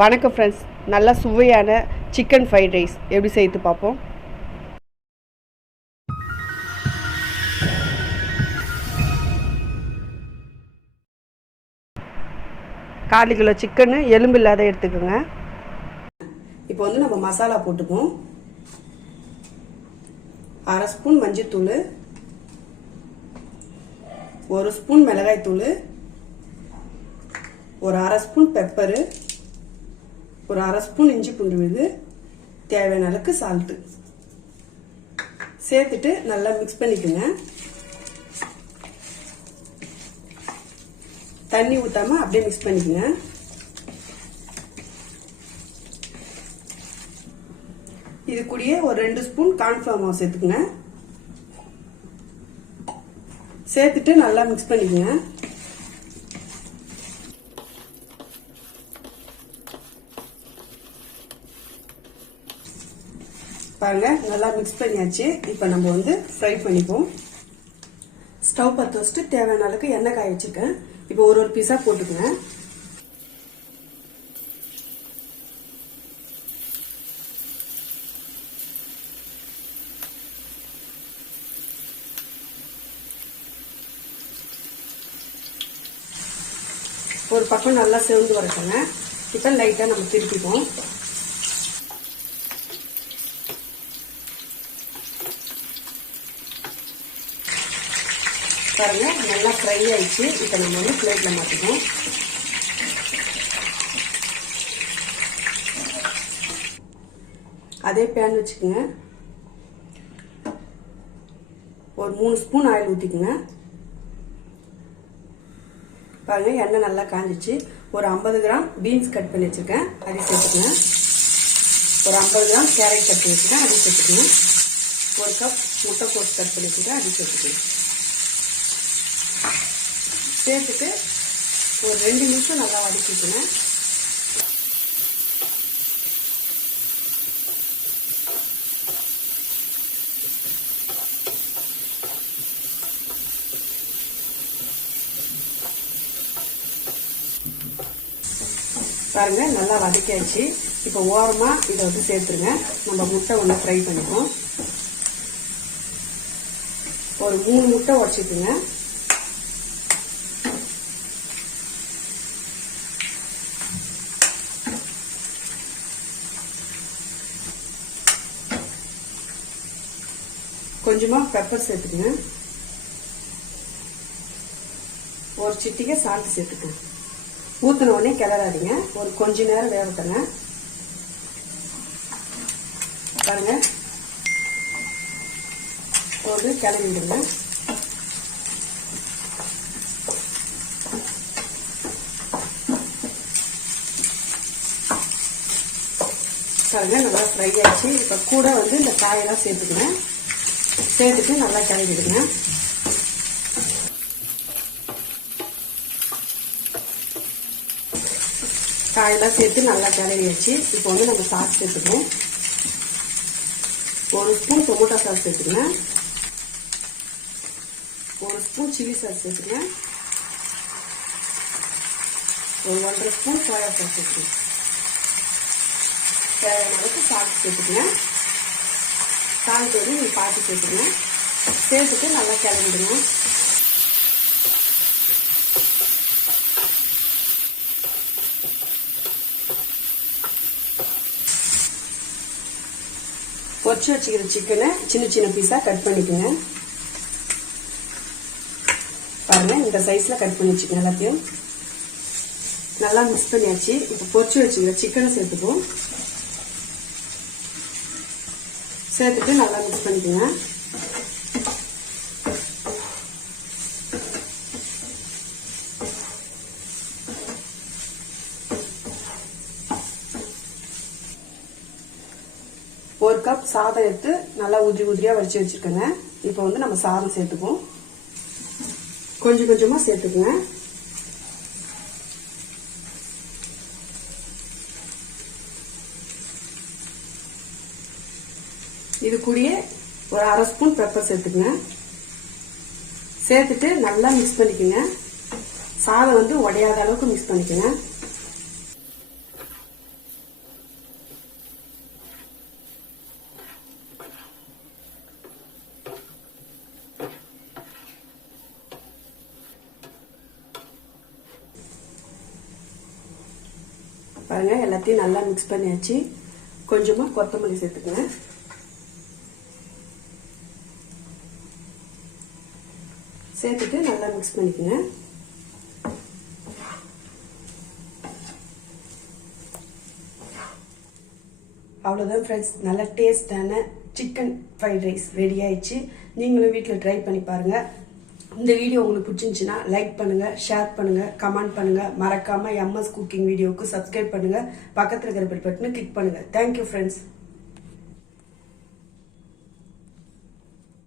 வணக்கம் ஃப்ரெண்ட்ஸ், நல்லா சுவையான சிக்கன் ஃப்ரைட் ரைஸ் எப்படி செய்து பார்ப்போம். கால் கிலோ சிக்கனு எலும்பு இல்லாத எடுத்துக்கோங்க. இப்போ வந்து நம்ம மசாலா போட்டுப்போம். அரை ஸ்பூன் மஞ்சத்தூள், 1 ஸ்பூன் மிளகாய் தூள், ஒரு அரை ஸ்பூன் பெப்பரு, ஒரு அரை ஸ்பூன் இஞ்சி பூண்டு விழுது, தேவையான அளவுக்கு சால்ட்டு சேர்த்துட்டு நல்லா மிக்ஸ் பண்ணிக்கோங்க. தண்ணி ஊத்தாம அப்படியே மிக்ஸ் பண்ணிக்கோங்க. இது கூடயே ஒரு 2 ஸ்பூன் கார்ன்ஃப்ளவர் மாவு சேர்த்துக்குங்க. சேர்த்துட்டு நல்லா மிக்ஸ் பண்ணிக்கோங்க. பாருங்க, நல்லா மிக்ஸ் பண்ணியாச்சு. இப்போ நம்ம வந்து ஃப்ரை பண்ணிப்போம். ஸ்டவ் பற்ற வச்சுட்டு தேவையான அளவுக்கு எண்ணெய் காய வச்சிருக்கேன். இப்போ ஒரு பீஸா போட்டுக்கங்க. ஒரு பக்கம் நல்லா செவந்து வரட்டுங்க. இப்போ லைட்டா நம்ம திருப்பிப்போம். பாருங்க, நல்லா ஃப்ரை ஆயிடுச்சு. இப்போ நம்ம வந்து பிளேட்ல மாற்றிப்போம். அதே பேன் வச்சுக்கோங்க. ஒரு 3 ஸ்பூன் ஆயில் ஊற்றிக்குங்க. பாருங்க, எண்ணெய் நல்லா காஞ்சிச்சு. ஒரு 50 கிராம் பீன்ஸ் கட் பண்ணி வச்சிருக்கேன், அதை சேர்த்துக்குங்க. ஒரு 50 கிராம் கேரட் கட் பண்ணி வச்சுருக்கேன், அதை சேர்த்துக்குங்க. ஒரு கப் முட்டைக்கோஸ் கட் பண்ணி வச்சுருக்கேன், அதை சேர்த்துக்குங்க. சேர்த்துட்டு ஒரு 2 நிமிஷம் நல்லா வதக்கிக்கணும். பாருங்க, நல்லா வதக்கியாச்சு. இப்போ ஓரமா இதை வந்து சேர்த்துருங்க. நம்ம முட்டை ஒன்று ஃப்ரை பண்ணிப்போம். ஒரு 3 முட்டை உடச்சிக்குங்க. கொஞ்சமா பெப்பர் சேர்த்துக்குங்க. ஒரு சிட்டிகை சால்ட் சேர்த்துக்கங்க. ஊத்தின உடனே கிளறாதீங்க, ஒரு கொஞ்ச நேரம் வேகட்டுங்க. பாருங்க, ஒரு கிளறி விடுங்க. பாருங்க, நல்லா ஃப்ரை ஆயிடுச்சு. இப்ப கூட வந்து இந்த காயெல்லாம் சேர்த்துக்கங்க. சேர்த்துட்டு நல்லா கிளறிடுங்க. காயெல்லாம் சேர்த்து நல்லா கிளறியாச்சு. இப்போ வந்து நம்ம சாஸ் சேர்த்துக்கணும். 1 ஸ்பூன் டொமேட்டோ சாஸ் சேர்த்துக்கங்க. 1 ஸ்பூன் சில்லி சாஸ் சேர்த்துக்கங்க. ஒரு 1.5 ஸ்பூன் சோயா சாஸ் சேர்த்துக்கங்க. தேவையான அளவுக்கு சால்ட் சேர்த்துக்கங்க. சால்ட் வந்து நீங்கள் பார்த்து சேர்த்துங்க. சேர்த்துட்டு நல்லா கிளறிடுங்க. பொரிச்சு வச்சுக்கிற சிக்கனை சின்ன சின்ன பீஸா கட் பண்ணிக்கோங்க. பாருங்க, இந்த சைஸ்ல கட் பண்ணி வச்சுக்கோங்க. எல்லாத்தையும் நல்லா மிக்ஸ் பண்ணியாச்சு. இப்போ பொரிச்சு வச்சுக்கிற சிக்கனை சேர்த்துப்போம். சேர்த்துட்டு நல்லா மிக்ஸ் பண்ணிக்கோங்க. ஒரு கப் சாதம் எடுத்து நல்லா உதிரி உதிரியா வச்சு வச்சிருக்கேங்க. இப்போ வந்து நம்ம சாதம் சேர்த்துப்போம். கொஞ்சம் கொஞ்சமா சேர்த்துக்குங்க. இது கூடயே ஒரு அரை ஸ்பூன் பெப்பர் சேர்த்துக்குங்க. சேர்த்துட்டு நல்லா மிக்ஸ் பண்ணிக்கோங்க. சாதம் வந்து உடையாத அளவுக்கு மிக்ஸ் பண்ணிக்கோங்க. பாருங்க எல்லாத்தையும் நல்லா மிக்ஸ் பண்ணியாச்சு. கொஞ்சமா கொத்தமல்லி சேர்த்துக்கங்க. சேர்த்துட்டு நல்லா மிக்ஸ் பண்ணிக்கங்க. அவ்வளோதான் ஃப்ரெண்ட்ஸ், நல்ல டேஸ்டான சிக்கன் ஃப்ரைட் ரைஸ் ரெடி ஆயிடுச்சு. நீங்களும் வீட்டில் ட்ரை பண்ணி பாருங்க. இந்த வீடியோ உங்களுக்கு பிடிச்சிருந்துச்சுன்னா லைக் பண்ணுங்க, ஷேர் பண்ணுங்க, கமெண்ட் பண்ணுங்க. மறக்காம MS குக்கிங் வீடியோவுக்கு சப்ஸ்கிரைப் பண்ணுங்க. பக்கத்தில் இருக்கிற பெல் பட்டனை கிளிக் பண்ணுங்க. Thank you friends.